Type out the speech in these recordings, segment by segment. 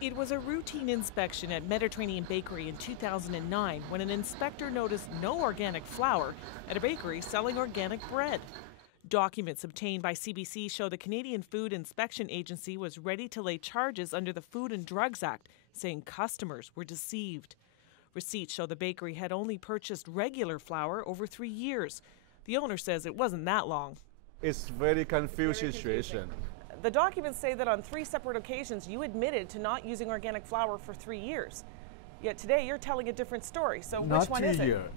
It was a routine inspection at Mediterranean Bakery in 2009 when an inspector noticed no organic flour at a bakery selling organic bread. Documents obtained by CBC show the Canadian Food Inspection Agency was ready to lay charges under the Food and Drugs Act, saying customers were deceived. Receipts show the bakery had only purchased regular flour over 3 years. The owner says it wasn't that long. It's very confusing situation. The documents say that on 3 separate occasions you admitted to not using organic flour for 3 years. Yet today you're telling a different story. So which one is it? Not 3 years.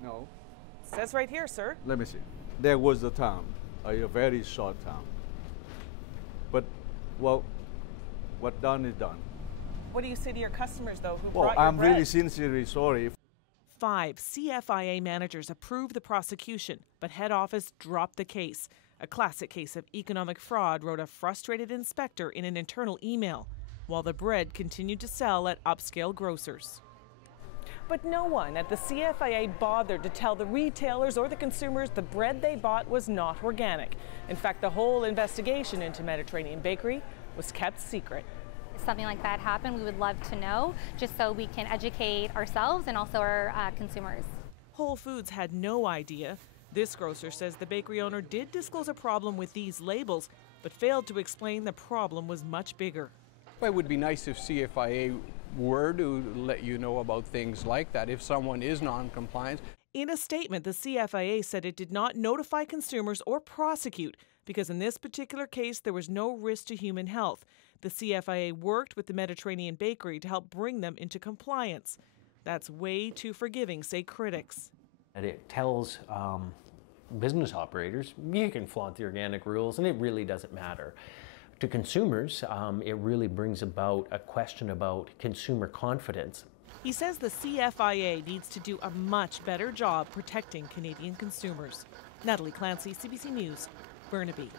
No. It says right here, sir. Let me see. There was a time, a very short time. But, well, what done is done. What do you say to your customers, though, who Well, brought your I'm bread? really sincerely sorry. 5 CFIA managers approved the prosecution, but head office dropped the case. A classic case of economic fraud, wrote a frustrated inspector in an internal email, while the bread continued to sell at upscale grocers. But no one at the CFIA bothered to tell the retailers or the consumers the bread they bought was not organic. In fact, the whole investigation into Mediterranean Bakery was kept secret. If something like that happened, we would love to know, just so we can educate ourselves and also our consumers. Whole Foods had no idea. This grocer says the bakery owner did disclose a problem with these labels, but failed to explain the problem was much bigger. Well, it would be nice if CFIA were to let you know about things like that if someone is non-compliant. In a statement, the CFIA said it did not notify consumers or prosecute because in this particular case there was no risk to human health. The CFIA worked with the Mediterranean Bakery to help bring them into compliance. That's way too forgiving, say critics. And it tells business operators, you can flaunt the organic rules and it really doesn't matter. To consumers, it really brings about a question about consumer confidence. He says the CFIA needs to do a much better job protecting Canadian consumers. Natalie Clancy, CBC News, Burnaby.